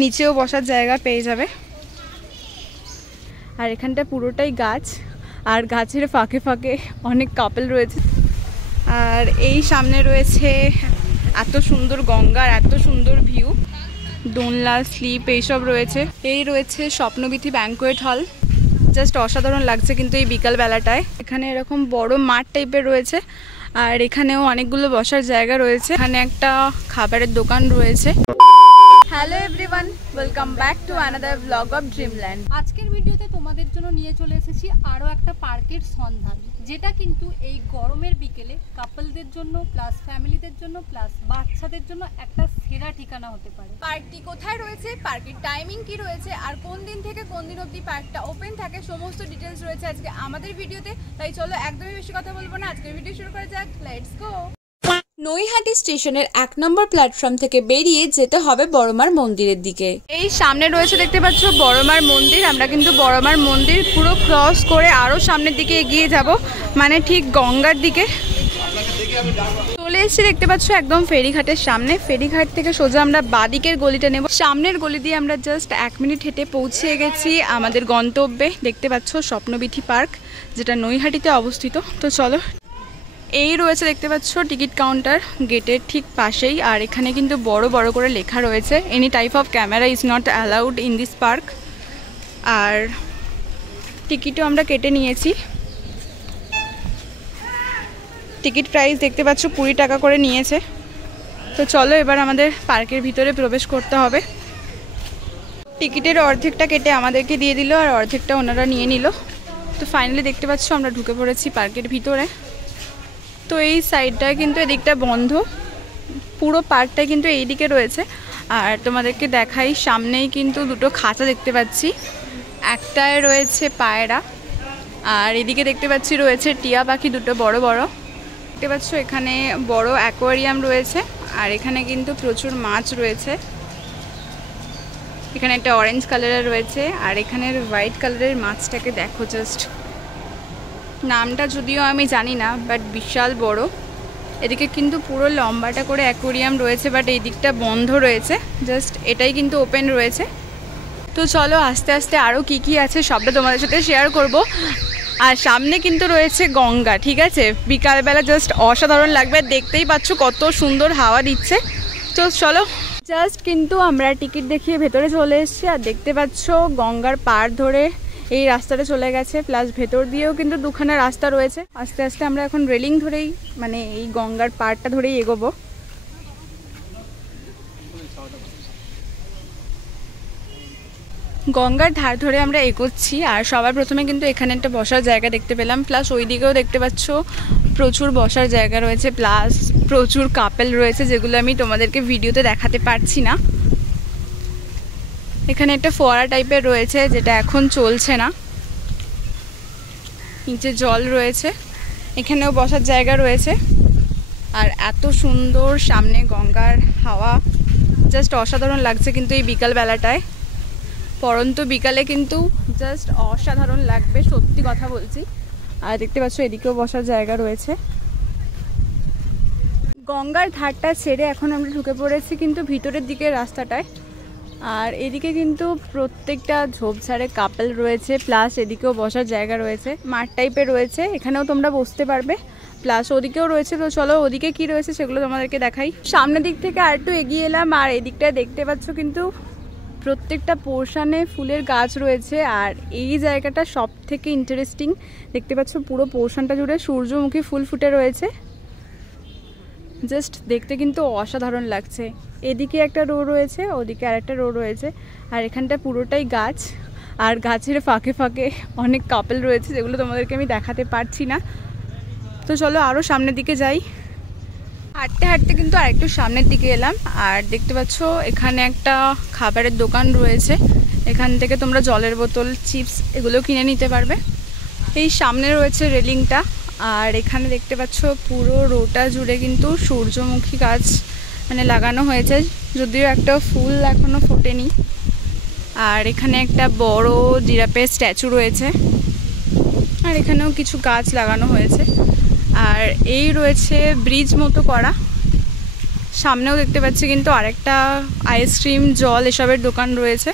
নিচেও বসার জায়গা পেয়ে যাবে। আর এখানটা পুরোটাই গাছ, আর গাছের ফাঁকে ফাঁকে অনেক কাপল রয়েছে। আর এই সামনে রয়েছে এত সুন্দর গঙ্গার এত সুন্দর ভিউ, দোলনা, স্লিপ এইসব রয়েছে। এই রয়েছে স্বপ্নবিথি ব্যাঙ্কোয়েট হল, জাস্ট অসাধারণ লাগছে কিন্তু এই বিকাল বেলাটায়। এখানে এরকম বড় মাঠ টাইপের রয়েছে, আর এখানেও অনেকগুলো বসার জায়গা রয়েছে। এখানে একটা খাবারের দোকান রয়েছে। Hello everyone, welcome back to another blog of Dreamland. আজকের ভিডিওতে তোমাদের জন্য নিয়ে চলে এসেছি আরও একটা পার্কের সন্ধান, যেটা কিন্তু এই গরমের বিকেলে কাপলদের জন্য প্লাস ফ্যামিলিদের জন্য প্লাস বাচ্চাদের জন্য একটা সেরা ঠিকানা হতে পারে। পার্কটি কোথায় রয়েছে, পার্কের টাইমিং কি রয়েছে, আর কোন দিন থেকে কোন দিন অবধি পার্কটা ওপেন থাকে, সমস্ত ডিটেলস রয়েছে আজকে আমাদের ভিডিওতে। তাই চলো একদমই বেশি কথা বলবো না, আজকের ভিডিও শুরু করা যাক। Let's go. নৈহাটি স্টেশনের 1 নম্বর প্ল্যাটফর্ম থেকে বেরিয়ে যেতে হবে বড়মার মন্দিরের দিকে। এই সামনে রয়েছে দেখতে পাচ্ছ বড়মার মন্দির। আমরা কিন্তু বড়মার মন্দির পুরো ক্রস করে আরো সামনের দিকে এগিয়ে যাব, মানে ঠিক গঙ্গার দিকে চলে এসেছি। দেখতে পাচ্ছ একদম ফেরিঘাটের সামনে। ফেরিঘাট থেকে সোজা আমরা বাদিকের গলিটা নেব। সামনের গলি দিয়ে আমরা জাস্ট 1 মিনিট হেঁটে পৌঁছে গেছি আমাদের গন্তব্যে। দেখতে পাচ্ছ স্বপ্নবিথি পার্ক, যেটা নৈহাটিতে অবস্থিত। তো চলো, এই রয়েছে দেখতে পাচ্ছ টিকিট কাউন্টার গেটের ঠিক পাশেই। আর এখানে কিন্তু বড় বড় করে লেখা রয়েছে, any type of camera is not allowed in this park. আর টিকিটও আমরা কেটে নিয়েছি। টিকিট প্রাইস দেখতে পাচ্ছ 20 টাকা করে নিয়েছে। তো চলো এবার আমাদের পার্কের ভিতরে প্রবেশ করতে হবে। টিকিটের অর্ধেকটা কেটে আমাদেরকে দিয়ে দিল, আর অর্ধেকটা ওনারা নিয়ে নিল। তো ফাইনালি দেখতে পাচ্ছ আমরা ঢুকে পড়েছি পার্কের ভিতরে। তো এই সাইডটায় কিন্তু এদিকটা বন্ধ, পুরো পার্কটা কিন্তু এই দিকে রয়েছে। আর তোমাদেরকে দেখাই, সামনেই কিন্তু দুটো খাঁচা দেখতে পাচ্ছি। একটায় রয়েছে পায়রা, আর এদিকে দেখতে পাচ্ছি রয়েছে টিয়া পাখি দুটো বড় বড়। দেখতে পাচ্ছ এখানে বড় অ্যাকোয়ারিয়াম রয়েছে, আর এখানে কিন্তু প্রচুর মাছ রয়েছে। এখানে একটা অরেঞ্জ কালারের রয়েছে, আর এখানের হোয়াইট কালারের মাছটাকে দেখো জাস্ট, নামটা যদিও আমি জানি না, বাট বিশাল বড়। এদিকে কিন্তু পুরো লম্বাটা করে অ্যাকোয়ারিয়াম রয়েছে, বাট এই দিকটা বন্ধ রয়েছে, জাস্ট এটাই কিন্তু ওপেন রয়েছে। তো চলো আস্তে আস্তে আরও কি কি আছে সবটা তোমাদের সাথে শেয়ার করব। আর সামনে কিন্তু রয়েছে গঙ্গা, ঠিক আছে? বিকালবেলা জাস্ট অসাধারণ লাগবে। দেখতেই পাচ্ছ কত সুন্দর হাওয়া দিচ্ছে। তো চলো, জাস্ট কিন্তু আমরা টিকিট দেখিয়ে ভেতরে চলে এসেছি। আর দেখতে পাচ্ছ গঙ্গার পাড় ধরে এই রাস্তাটা চলে গেছে, প্লাস ভেতর দিয়েও কিন্তু দুখানা রাস্তা রয়েছে। আস্তে আস্তে আমরা এখন রেলিং ধরেই, মানে এই গঙ্গার পাড়টা ধরেই এগোবো। গঙ্গার ধার ধরে আমরা এগোচ্ছি। আর সবার প্রথমে কিন্তু এখানে একটা বসার জায়গা দেখতে পেলাম, প্লাস ওই দিকেও দেখতে পাচ্ছ প্রচুর বসার জায়গা রয়েছে, প্লাস প্রচুর কাপল রয়েছে, যেগুলো আমি তোমাদেরকে ভিডিওতে দেখাতে পারছি না। এখানে একটা ফোয়ারা টাইপের রয়েছে, যেটা এখন চলছে না। নিচে জল রয়েছে, এখানেও বসার জায়গা রয়েছে। আর এত সুন্দর সামনে গঙ্গার হাওয়া, জাস্ট অসাধারণ লাগছে কিন্তু এই বিকাল বেলাটায়। পরন্ত বিকালে কিন্তু জাস্ট অসাধারণ লাগবে, সত্যি কথা বলছি। আর দেখতে পাচ্ছ এদিকেও বসার জায়গা রয়েছে। গঙ্গার ধারটা ছেড়ে এখন আমরা ঢুকে পড়েছি কিন্তু ভিতরের দিকে রাস্তাটায়। আর এদিকে কিন্তু প্রত্যেকটা ঝোপঝাড়ে কাপল রয়েছে, প্লাস এদিকেও বসার জায়গা রয়েছে, মাঠ টাইপের রয়েছে, এখানেও তোমরা বসতে পারবে, প্লাস ওদিকেও রয়েছে। তো চলো ওদিকে কি রয়েছে সেগুলো তোমাদেরকে দেখাই। সামনের দিক থেকে আর একটু এগিয়ে এলাম, আর এদিকটায় দেখতে পাচ্ছ কিন্তু প্রত্যেকটা পোর্শনে ফুলের গাছ রয়েছে। আর এই জায়গাটা সব থেকে ইন্টারেস্টিং, দেখতে পাচ্ছ পুরো পোর্শনটা জুড়ে সূর্যমুখী ফুল ফুটে রয়েছে, জাস্ট দেখতে কিন্তু অসাধারণ লাগছে। এদিকে একটা রো রয়েছে, ওদিকে আরেকটা রো রয়েছে, আর এখানটা পুরোটাই গাছ, আর গাছের ফাঁকে ফাঁকে অনেক কাপল রয়েছে, যেগুলো তোমাদেরকে আমি দেখাতে পারছি না। তো চলো আরও সামনের দিকে যাই। হাঁটতে হাঁটতে কিন্তু আরেকটু সামনের দিকে এলাম, আর দেখতে পাচ্ছ এখানে একটা খাবারের দোকান রয়েছে। এখান থেকে তোমরা জলের বোতল, চিপস এগুলো কিনে নিতে পারবে। এই সামনে রয়েছে রেলিংটা, আর এখানে দেখতে পাচ্ছ পুরো রোটা জুড়ে কিন্তু সূর্যমুখী গাছ মানে লাগানো হয়েছে, যদিও একটা ফুল এখনো ফোটেনি। আর এখানে একটা বড় জিরাফের স্ট্যাচু রয়েছে, আর এখানেও কিছু গাছ লাগানো হয়েছে। আর এই রয়েছে ব্রিজ মতো করা, সামনেও দেখতে পাচ্ছি কিন্তু আরেকটা আইসক্রিম, জল এসবের দোকান রয়েছে।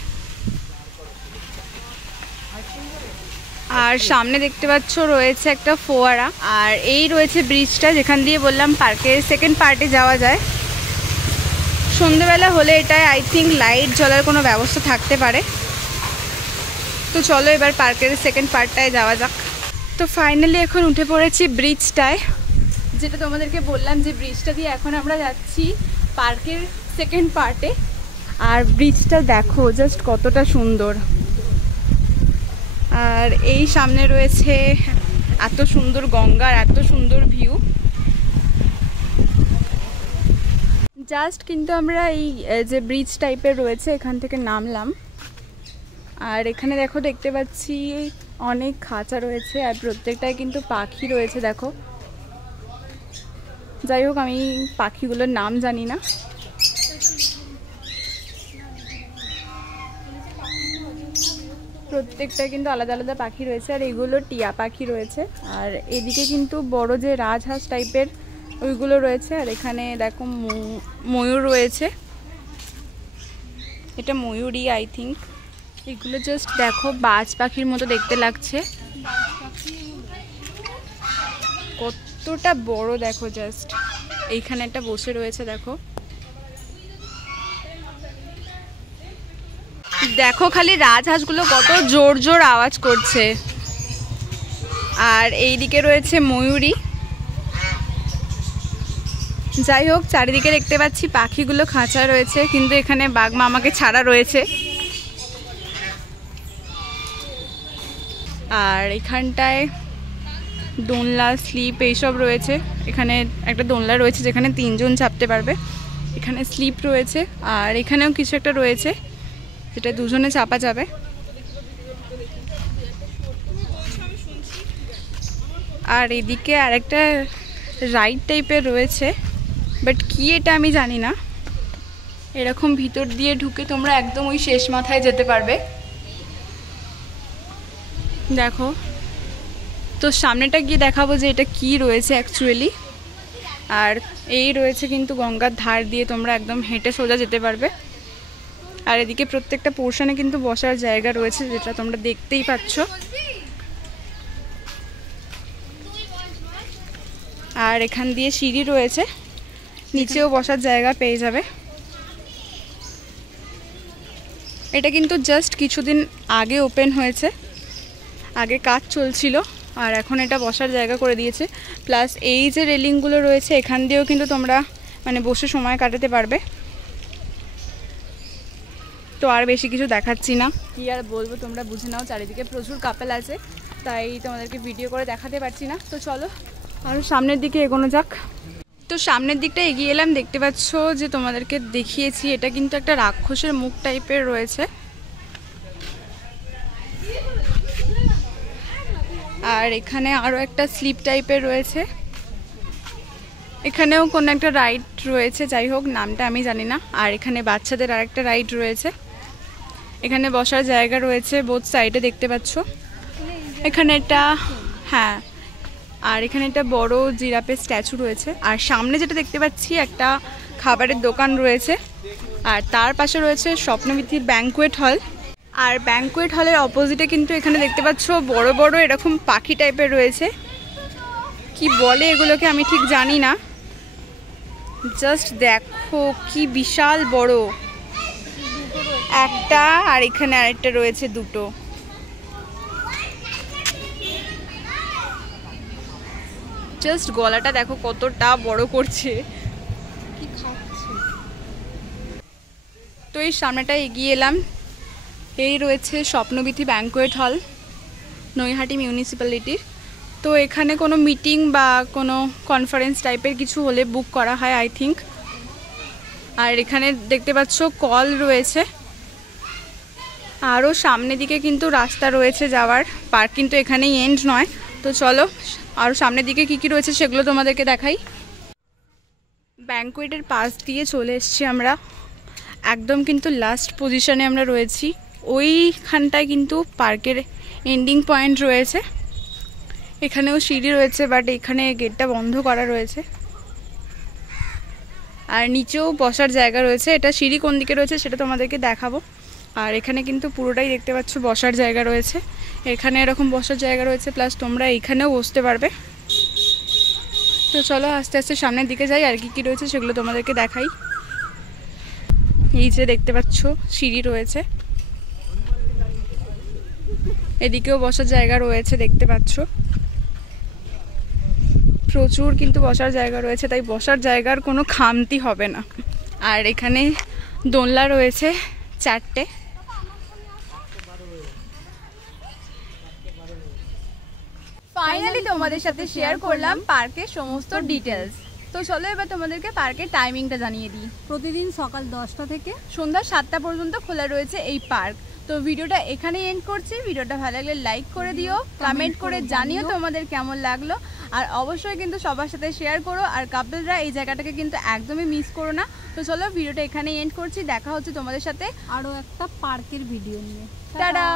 আর সামনে দেখতে পাচ্ছ রয়েছে একটা ফোয়ারা। আর এই রয়েছে ব্রিজটা, যেখান দিয়ে বললাম পার্কের সেকেন্ড পার্টে যাওয়া যায়। সন্ধ্যেবেলা হলে এটায় আই থিঙ্ক লাইট জ্বলার কোনো ব্যবস্থা থাকতে পারে। তো চলো এবার পার্কের সেকেন্ড পার্টটায় যাওয়া যাক। তো ফাইনালি এখন উঠে পড়েছি ব্রিজটায়, যেটা তোমাদেরকে বললাম যে ব্রিজটা দিয়ে এখন আমরা যাচ্ছি পার্কের সেকেন্ড পার্টে। আর ব্রিজটা দেখো জাস্ট কতটা সুন্দর। আর এই সামনে রয়েছে এত সুন্দর গঙ্গার এত সুন্দর ভিউ। জাস্ট কিন্তু আমরা এই যে ব্রিজ টাইপের রয়েছে এখান থেকে নামলাম। আর এখানে দেখো দেখতে পাচ্ছি অনেক খাঁচা রয়েছে আর প্রত্যেকটায় কিন্তু পাখি রয়েছে দেখো। যাই হোক আমি পাখিগুলোর নাম জানি না। প্রত্যেকটা কিন্তু আলাদা আলাদা পাখি রয়েছে আর এগুলো টিয়া পাখি রয়েছে। আর এদিকে কিন্তু বড় যে রাজহাঁস টাইপের ওইগুলো রয়েছে। আর এখানে দেখো ময়ূর রয়েছে, এটা ময়ূরই আই থিঙ্ক। এগুলো জাস্ট দেখো বাজ পাখির মতো দেখতে লাগছে, কতটা বড় দেখো। জাস্ট এইখানে একটা বসে রয়েছে দেখো। দেখো খালি রাজহাঁসগুলো কত জোর জোর আওয়াজ করছে। আর এইদিকে রয়েছে ময়ূরী। যাই হোক চারিদিকে দেখতে পাচ্ছি পাখিগুলো খাঁচা রয়েছে, কিন্তু এখানে বাঘ মামাকে ছাড়া রয়েছে। আর এখানটায় দোলনা, স্লিপ এইসব রয়েছে। এখানে একটা দোলনা রয়েছে যেখানে 3 জন চাপতে পারবে। এখানে স্লিপ রয়েছে আর এখানেও কিছু একটা রয়েছে যেটা 2 জনে চাপা যাবে। আর এদিকে আরেকটা রাইড টাইপের রয়েছে, বাট কি এটা আমি জানি না। এরকম ভিতর দিয়ে ঢুকে তোমরা একদম ওই শেষ মাথায় যেতে পারবে দেখো। তো সামনেটা গিয়ে দেখাবো যে এটা কি রয়েছে অ্যাকচুয়ালি। আর এই রয়েছে কিন্তু গঙ্গার ধার দিয়ে তোমরা একদম হেঁটে সোজা যেতে পারবে। আর এদিকে প্রত্যেকটা পোর্শনে কিন্তু বসার জায়গা রয়েছে, যেটা তোমরা দেখতেই পাচ্ছ। আর এখান দিয়ে সিঁড়ি রয়েছে, নিচেও বসার জায়গা পেয়ে যাবে। এটা কিন্তু জাস্ট কিছুদিন আগে ওপেন হয়েছে, আগে কাজ চলছিল আর এখন এটা বসার জায়গা করে দিয়েছে। প্লাস এই যে রেলিংগুলো রয়েছে এখান দিয়েও কিন্তু তোমরা মানে বসে সময় কাটাতে পারবে। তো আর বেশি কিছু দেখাচ্ছি না, কি আর বলবো তোমরা বুঝে নাও। চারিদিকে প্রচুর কাপল আছে তাই তোমাদেরকে ভিডিও করে দেখাতে পারছি না। তো চলো আর সামনের দিকে এগোনো যাক। তো সামনের দিকটা এগিয়ে এলাম, দেখতে পাচ্ছ যে তোমাদেরকে দেখিয়েছি এটা কিন্তু একটা রাক্ষসের মুখ টাইপের রয়েছে। আর এখানে আরও একটা স্লিপ টাইপের রয়েছে, এখানেও কোনো একটা রাইড রয়েছে, যাই হোক নামটা আমি জানি না। আর এখানে বাচ্চাদের আরেকটা রাইড রয়েছে, এখানে বসার জায়গা রয়েছে বোথ সাইডে দেখতে পাচ্ছ। এখানে একটা হ্যাঁ, আর এখানে একটা বড় জিরাফের স্ট্যাচু রয়েছে। আর সামনে যেটা দেখতে পাচ্ছি একটা খাবারের দোকান রয়েছে। আর তার পাশে রয়েছে স্বপ্নবিথি ব্যাঙ্কুয়েট হল। আর ব্যাঙ্কুয়েট হলের অপোজিটে কিন্তু এখানে দেখতে পাচ্ছ বড় বড় এরকম পাখি টাইপের রয়েছে, কি বলে এগুলোকে আমি ঠিক জানি না। জাস্ট দেখো কি বিশাল বড় একটা, আর এখানে আরেকটা রয়েছে দুটো। জাস্ট গলাটা দেখো কতটা বড় করছে, কি খাচ্ছে। তো এই সামনেটা এগিয়ে এলাম, এই রয়েছে স্বপ্নবিথি ব্যাঙ্কুয়েট হল, নৈহাটি মিউনিসিপ্যালিটির। তো এখানে কোনো মিটিং বা কোনো কনফারেন্স টাইপের কিছু হলে বুক করা হয় আই থিঙ্ক। আর এখানে দেখতে পাচ্ছ কল রয়েছে। আরও সামনের দিকে কিন্তু রাস্তা রয়েছে যাওয়ার, পার্ক কিন্তু এখানেই এন্ড নয়। তো চলো আরও সামনের দিকে কী কী রয়েছে সেগুলো তোমাদেরকে দেখাই। ব্যাঙ্কুয়েটের পাশ দিয়ে চলে এসেছি আমরা, একদম কিন্তু লাস্ট পজিশনে আমরা রয়েছি। ওইখানটায় কিন্তু পার্কের এন্ডিং পয়েন্ট রয়েছে, এখানেও সিঁড়ি রয়েছে, বাট এখানে গেটটা বন্ধ করা রয়েছে। আর নিচেও বসার জায়গা রয়েছে। এটা সিঁড়ি কোন দিকে রয়েছে সেটা তোমাদেরকে দেখাবো। আর এখানে কিন্তু পুরোটাই দেখতে পাচ্ছ বসার জায়গা রয়েছে। এখানে এরকম বসার জায়গা রয়েছে, প্লাস তোমরা এইখানেও বসতে পারবে। তো চলো আস্তে আস্তে সামনের দিকে যাই, আর কি রয়েছে সেগুলো তোমাদেরকে দেখাই। এই যে দেখতে পাচ্ছ সিঁড়ি রয়েছে, এদিকেও বসার জায়গা রয়েছে দেখতে পাচ্ছ। প্রচুর কিন্তু বসার জায়গা রয়েছে, তাই বসার জায়গার কোনো খামতি হবে না। আর এখানে দোলনা রয়েছে 4টে। ফাইনালি তোমাদের সাথে শেয়ার করলাম পার্কের সমস্ত ডিটেলস। তো চলো এবার তোমাদেরকে পার্কের টাইমিংটা জানিয়ে দিই। প্রতিদিন সকাল 10টা থেকে সন্ধ্যা 7টা পর্যন্ত খোলা রয়েছে এই পার্ক। তো ভিডিওটা এখানেই এন্ড করছি। ভিডিওটা ভালো লাগলে লাইক করে দিও, কমেন্ট করে জানিও তোমাদের কেমন লাগলো। আর অবশ্যই কিন্তু সবার সাথে শেয়ার করো। আর কাপলরা এই জায়গাটাকে কিন্তু একদমই মিস করো না। তো চলো ভিডিওটা এখানেই এন্ড করছি, দেখা হচ্ছে তোমাদের সাথে আরও একটা পার্কের ভিডিও নিয়ে। টাটা।